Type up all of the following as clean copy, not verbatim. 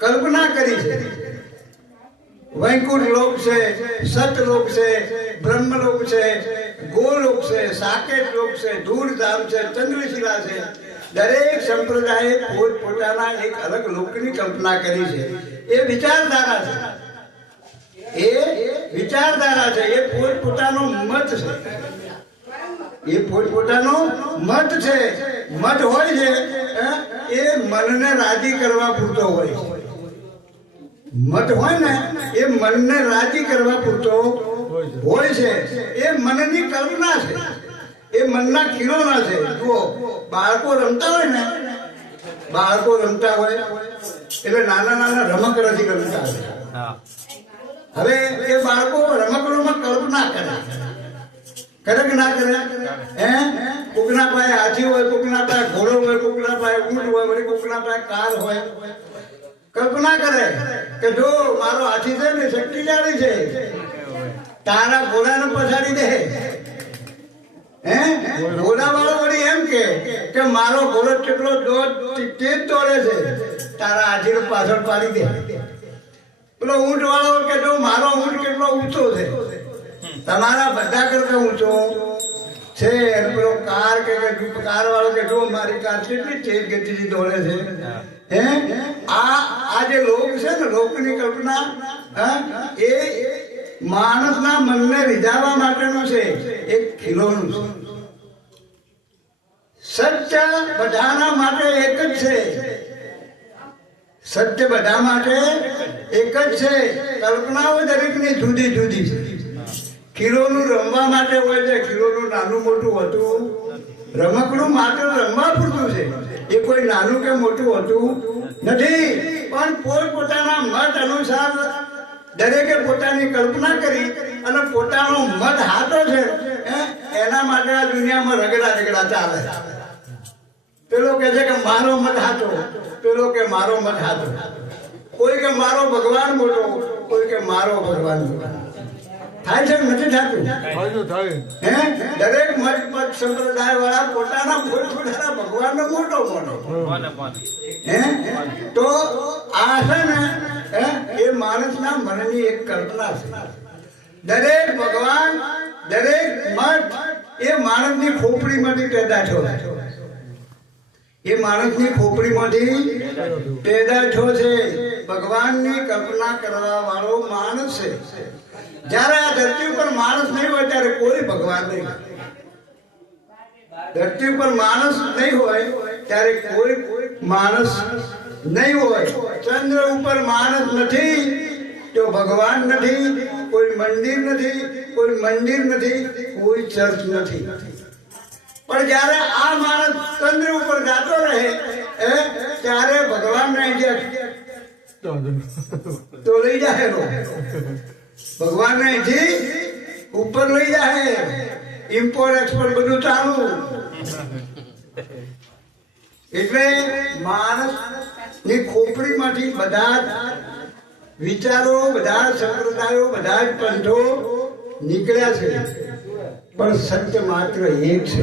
કલ્પના કરી છે. વૈકુંઠ લોક છે, સતલોક છે, બ્રહ્મલોક છે, ગોલોક છે, સાકેત લોક છે, ધૂળધામ છે, ચંદ્રશિલા છે. દરેક સંપ્રદાયે પોતપોતાના એક અલગ લોકની કલ્પના કરી છે. એ વિચારધારા છે, એ વિચારધારા છે, એ પોતપોતાનો મત છે, એ પોતપોતાનો મત છે. મત હોય છે એ મનને રાજી કરવા પૂરતો હોય છે. મત હોય ને એ મનને રાજી કરવા પૂરતો હોય છે. એ મનની કલ્પના છે, એ મનના ખીલોના છે. જુઓ, બાળકો રમતા હોય ને, બાળકો રમતા હોય એટલે નાના નાના રમકડાથી રમતા હોય. હવે એ બાળકો રમકડોમાં કલ્પના કરે કે ના કરે? કોકના પાસે હાથી હોય, કોકના પાસે ઘોડો હોય, કોકના પાસે ઊંટ હોય, વળી કોકના પાસે કાર હોય. કલ્પના કરે કે જો મારો હાથી છે ને શક્તિશાળી છે, તારા ઘોડાને પછાડી દે. ઘોડા વાળો વળી એમ કે મારો ઘોડો કેટલો તેજ દોડે છે, તારા હાથીને પાછળ પાડી દે. પેલો ઊંટ વાળો કે જો મારો ઊંટ કેટલો ઊંચો છે, તમારા બધા કરતા ઊંચો છે. પેલો કાર વાળો કે જો મારી કાર કેટલી તેજ ગતિથી દોડે છે. આ જે લોક છે ને, લોકની કલ્પના એ માણસના મનને રીઝાવવા માટેનું છે, એક ખીલોનું છે. સત્ય બધાના માટે એક જ છે, સત્ય બધા માટે એક જ છે. કલ્પનાઓ દરેકની જુદી જુદી છે. ખીલોનું રમવા માટે હોય છે, ખીલોનું નાનું મોટું હતું. રમકડું માત્ર રમવા પૂરતું છે, એ કોઈ નાનું કે મોટું હોતું નથી. પણ પોતપોતાના મત અનુસાર દરેકે પોતાની કલ્પના કરી અને પોતાનો મત હાથો છે. એના માટે આ દુનિયામાં રગડા ચાલે. પેલો કહે છે કે મારો મત હાથો, પેલો કે મારો મત હાથો. કોઈ કે મારો ભગવાન મોટો, કોઈ કે મારો ભગવાન મોટો. થાય છે નથી થતું? દરેક મત સંપ્રદાય વાળા પોતાના ભગવાનનો મોટો તો આ છે ને એ માણસના મનની એક કલ્પના છે. દરેક ભગવાન, દરેક મત એ માણસની ખોપડીમાંથી પેદા થયો, એ માણસની ખોપડીમાંથી પેદા થયો છે. ભગવાનની કલ્પના કરવા વાળો માણસ છે. જયારે આ ધરતી ઉપર માણસ નહીં હોય ત્યારે કોઈ ભગવાન નહીં. ધરતી ઉપર માણસ નહીં હોય ત્યારે કોઈ માણસ નહીં હોય. ચંદ્ર ઉપર માણસ નથી તો ભગવાન નથી, કોઈ મંદિર નથી, કોઈ મંદિર નથી, કોઈ ચર્ચ નથી. પણ જયારે આ માણસ ચંદ્ર ઉપર જાતો રહે ત્યારે ભગવાન તો લઈ જાય, ભગવાન અહીંથી ઉપર લઈ જાય. ઇમ્પોર્ટ એક્સપોર્ટ બધું ચાલુ. એટલે માણસ ની ખોપડીમાંથી બધા વિચારો, બધા સંપ્રદાયો, બધા જ પંથો નીકળ્યા છે. પણ સત્ય માત્ર એક છે,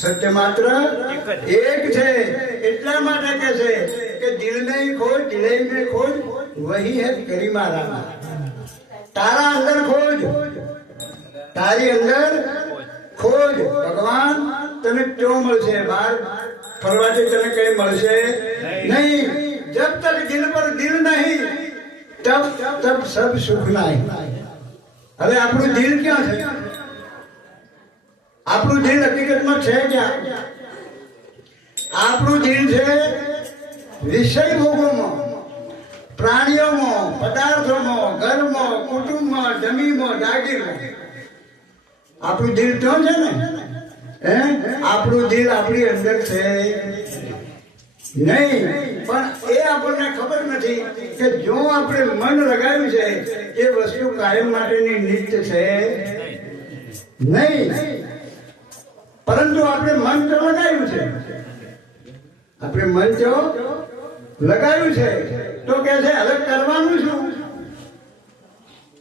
સત્ય માત્ર એક છે. એટલા માટે કહે છે કે દિલ નહીં ખોજ, દિલે મેં ખોજ, વહી હે ગરિમા રામ. તારા અંદર ખોજ, તારી અંદર ખોજ. ભગવાન તને ક્યાં મળશે? બહાર ફરવાથી તને કઈ મળશે નહીં. જબ તક દિલ પર દિલ નહીં તબ તબ સબ સુખ નહીં. હવે આપણું દિલ ક્યાં છે? આપણું દિલ હકીકતમાં છે ક્યાં? આપણું દિલ છે વિષય ભોગોમાં, પ્રાણીઓમાં, પદાર્થોમાં, ઘરમાં, કુટુંબમાં, જમીનમાં, જાગીરમાં. આપણું દિલ ક્યાં છે ને? આપણું દિલ આપણી અંદર છે નહીં. પણ એ આપણને ખબર નથી કે જો આપણે મન લગાવ્યું છે એ વસ્તુ કાયમ માટેની નિત્ય છે નહીં. પરંતુ આપણે મન તો લગાવ્યું છે, આપણે મન તો લગાવ્યું છે. તો કે છે હવે કરવાનું શું?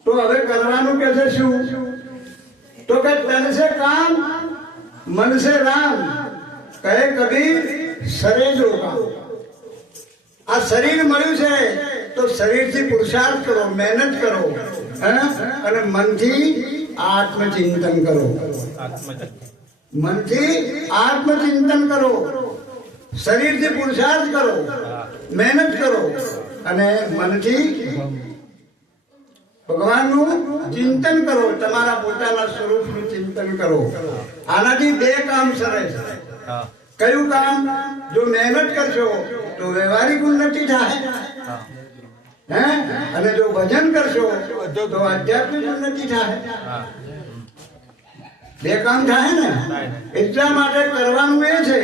તો હવે કરવાનું કે છે શું? તો કે તન સે કામ मन से राम, कहे कबीर सरे जो काम. આ શરીર મળ્યું છે તો શરીરથી પુરુષાર્થ કરો, મહેનત કરો, અને મનથી આત્મચિંતન કરો. મનથી આત્મચિંતન કરો, શરીરથી પુરુષાર્થ કરો, મહેનત કરો, અને મનથી ભગવાનનું ચિંતન કરો, તમારા પોતાના સ્વરૂપનું ચિંતન કરો. આનાથી બે કામ સરળ છે. કયું કામ? જો મહેનત કરશો તો વ્યવહારિક ઉન્નતિ થાય, અને જો ભજન કરશો તો આધ્યાત્મિક ઉન્નતિ થાય. બે કામ થાય ને. એટલા માટે કરવાનું એ છે,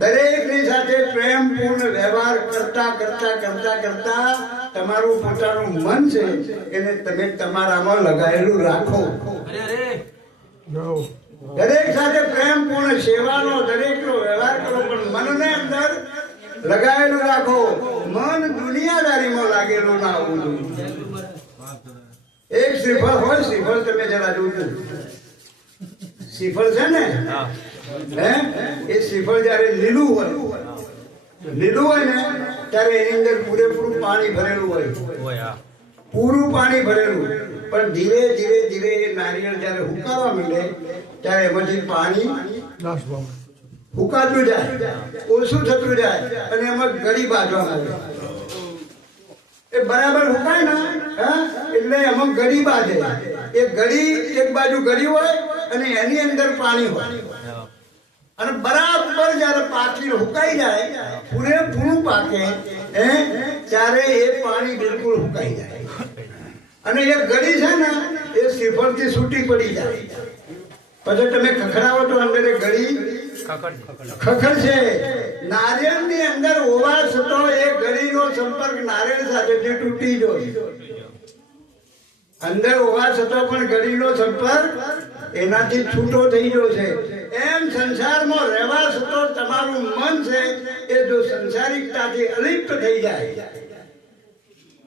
દરેકની સાથે પ્રેમપૂર્ણ વ્યવહાર કરતા કરતા કરતા કરતા તમારું પોતાનું મન છે એને તમે તમારામાં લગાયેલું રાખો. દરેક સાથે પ્રેમપૂર્ણ સેવાનો દરેકનો વ્યવહાર કરો, પણ મનને અંદર લગાયેલું રાખો. મન દુનિયાદારીમાં લાગેલું ના હોવું જોઈએ. એક શ્રીફળ હોય, શ્રીફળ તમે જરા જોજો. શ્રીફળ છે ને, એ શ્રીફળ જયારે લીલું હોય ને ત્યારે એની અંદર પૂરેપૂરું પાણી ભરેલું હોય, પૂરું પાણી ભરેલું. પણ ધીરે ધીરે ધીરે એ નારિયેળ જયારે હુકાવા માંડે ત્યારે એમાંથી પાણી હુકાતું જાય, ઓછું થતું જાય, અને એમાં ગળી બાંધવા માંડે. એ બરાબર હુકાય ને એટલે એમાં ગળી બાંધે. એ ગળી એક બાજુ ગળી હોય અને એની અંદર પાણી હોય, અને બરાબર જયારે પાકી હુકાઈ જાય, પૂરેપૂરું પાકે ત્યારે એ પાણી બિલકુલ હુકાઈ જાય, અને એ ગળી છે ને એ શ્રીફળથી છૂટી પડી જાય. પછી તમે ખખડાવો તો અંદર એ ગળી ખખડ છે. નારિયેળની અંદર હોવા છતાં એ ગળીનો સંપર્ક નારિયેળ સાથે તૂટી જાય. અંદર હોવા છતાં પણ ગળીનો સંપર્ક એનાથી છૂટો થઈ ગયો છે. એમ સંસારમાં રહેવા છતાં તમારું મન છે એ જો સંસારિકતાથી અલિપ્ત થઈ જાય,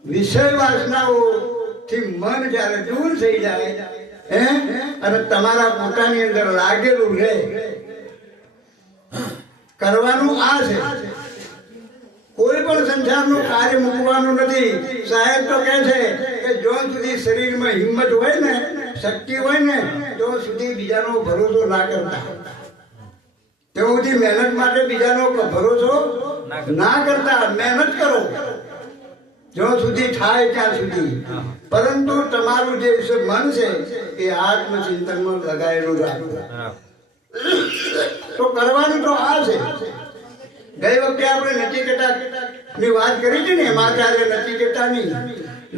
વિષય વાસનાઓથી મન જયારે દૂર થઈ જાય, અને તમારા પોતાની અંદર લાગેલું રહે. કરવાનું આ છે. કોઈ પણ સંસારનું કાર્ય મૂકવાનું નથી. સાહેબ તો કહે છે કે જ્યાં સુધી શરીરમાં હિંમત હોય ને, શક્તિ હોય ને, તો સુધી બીજાનો ભરોસો ના કરતા. ત્યાં સુધી મહેનત માટે બીજાનો ભરોસો ના કરતા. મહેનત કરો જ્યાં સુધી થાય ત્યાં સુધી, પરંતુ તમારું જે મન છે એ આત્મચિંતનમાં લગાયેલું રાખવું. તો કરવાનું તો આ છે. ગઈ વખતે આપણે નચિકેતા ની વાત કરી હતી ને, યમાચાર્ય નચિકેતાની.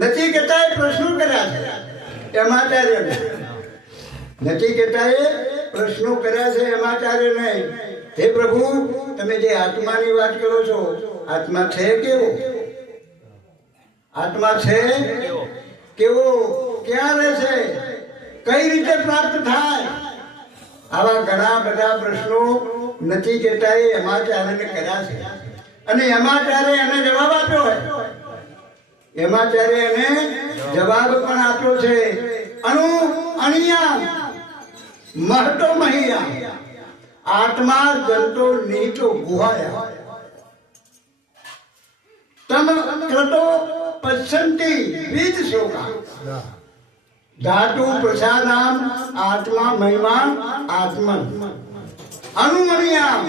નચિકેતાએ પ્રશ્નો કર્યા છે યમાચાર્યને. નચિકેતાએ પ્રશ્નો કર્યા છે યમાચાર્યને. હે પ્રભુ, તમે જે આત્માની વાત કરો છો, આત્મા છે કેવો? આત્મા છે કેવો? ક્યાં રહે છે? કઈ રીતે પ્રાપ્ત થાય? આવા ઘણા બધા પ્રશ્નો નચિકેતાએ યમાચાર્યને કર્યા છે, અને યમાચાર્ય એને જવાબ આપ્યો હોય. યમાચાર્ય એને જવાબ પણ આપ્યો છે. અણુ અણિયા મહતો મહિયા આત્મા જંતો નિહિતો ગુહાયા તમ ક્રતો પશ્યંતિ વિદ શોકા ધાતુ પ્રસાદામ આત્મા મહિમા આત્મન. અણુમણિયામ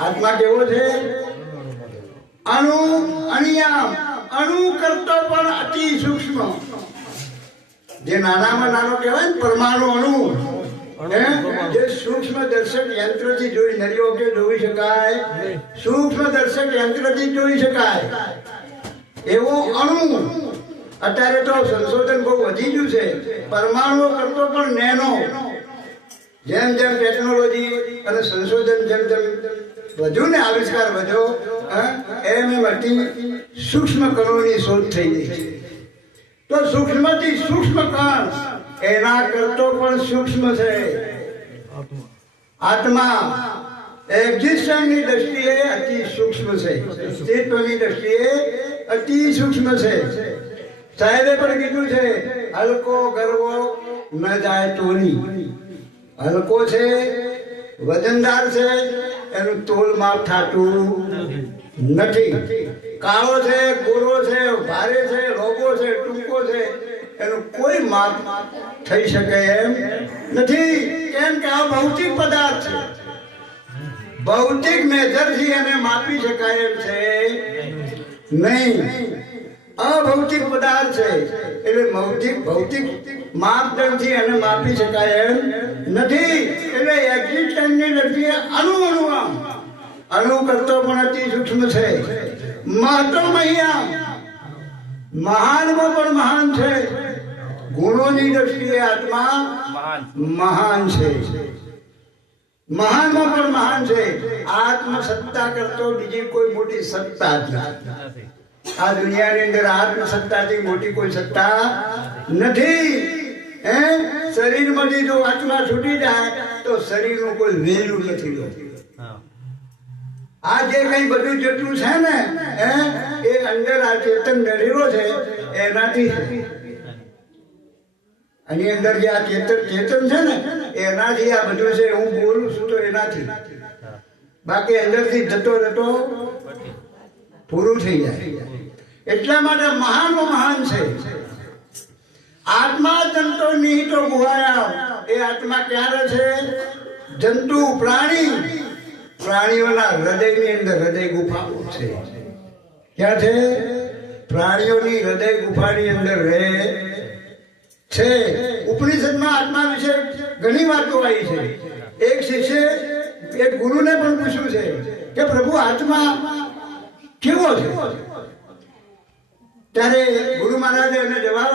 આત્મા કેવો છે? અણુ અણિયામ, અણુ કરતો પણ અતિ સૂક્ષ્મ. જે નાનામાં નાનો કહેવાય ને, પરમાણુ અણુ, જે સૂક્ષ્મ દર્શક યંત્રથી જોઈ, નળીઓ કે જોઈ શકાય, સૂક્ષ્મ દર્શક યંત્રથી જોઈ શકાય એવો અણુ. અત્યારે તો સંશોધન બહુ વધી ગયું છે. પરમાણુ કરતો પણ નેનો. જેમ જેમ ટેકનોલોજી અને સંશોધન જેમ જેમ વધ્યું ને, આવિષ્કાર વધ્યો, એમ અતિ સૂક્ષ્મ કણોની શોધ થઈ ગઈ છે. તો સૂક્ષ્મથી સૂક્ષ્મ કણ એના કરતો પણ સૂક્ષ્મ છે આત્મા. એક્ઝિસ્ટન્સની દ્રષ્ટિએ અતિ સૂક્ષ્મ છે, અસ્તિત્વની દ્રષ્ટિએ અતિ સૂક્ષ્મ છે. સાહેબે પણ કીધું છે, હલકો ગરવો ન જાય તોલી. હલકો છે, વજનદાર છે, એનું તોલ માપ થાતું નથી. કાળો છે, ગોરો છે, ભારે છે, લોગો છે, ટૂંકો છે, એનું કોઈ માપ થઈ શકે એમ નથી. કેમ કે આ ભૌતિક પદાર્થ છે. ભૌતિક મેજરથી એને માપી શકાય એમ છે નહીં. અભૌતિક પદાર્થ છે એટલે ભૌતિક માપદંડથી એને માપી શકાય એમ નથી. એટલે એક્ઝિસ્ટન્સની દ્રષ્ટિએ અણુ કરતો પણ અતિ સૂક્ષ્મ છે. મહત્વમય મહાનમાં પણ મહાન છે. ગુણોની દ્રષ્ટિએ આત્મા મહાન છે. મહાનમાં પણ મહાન છે. આત્મ સત્તા કરતો બીજી કોઈ મોટી સત્તા જ નથી. આ દુનિયાની અંદર આત્મ સત્તાથી મોટી કોઈ સત્તા નથી. શરીરમાંથી જો આત્મા છૂટી જાય તો શરીરનું કોઈ વેલ્યુ નથી. આ જે કઈ બધું જેટલું છે ને એ અંદર આ ચેતન મેળવેલો છે એનાથી છે. આની અંદર જે આ ચેતન છે ને એનાથી આ બધું છે. હું બોલું છું તો એનાથી, બાકી અંદરથી જતો પૂરું થઈ જાય. એટલા માટે મહાન છે. આત્મા જંતો નિહિતો ગુહાયા. એ આત્મા ક્યારે છે? જંતુ પ્રાણીઓના હૃદયની અંદર હૃદય ગુફાઓ છે. ક્યાં છે? પ્રાણીઓની હૃદય ગુફાની અંદર રહે છે. ઉપનિષદમાં આત્મા વિશે ઘણી વાતો આવી છે. એક શિષ્ય એક ગુરુને પણ પૂછ્યું છે કે પ્રભુ આત્મા કેવો છે? ત્યારે ગુરુ મહારાજે એને જવાબ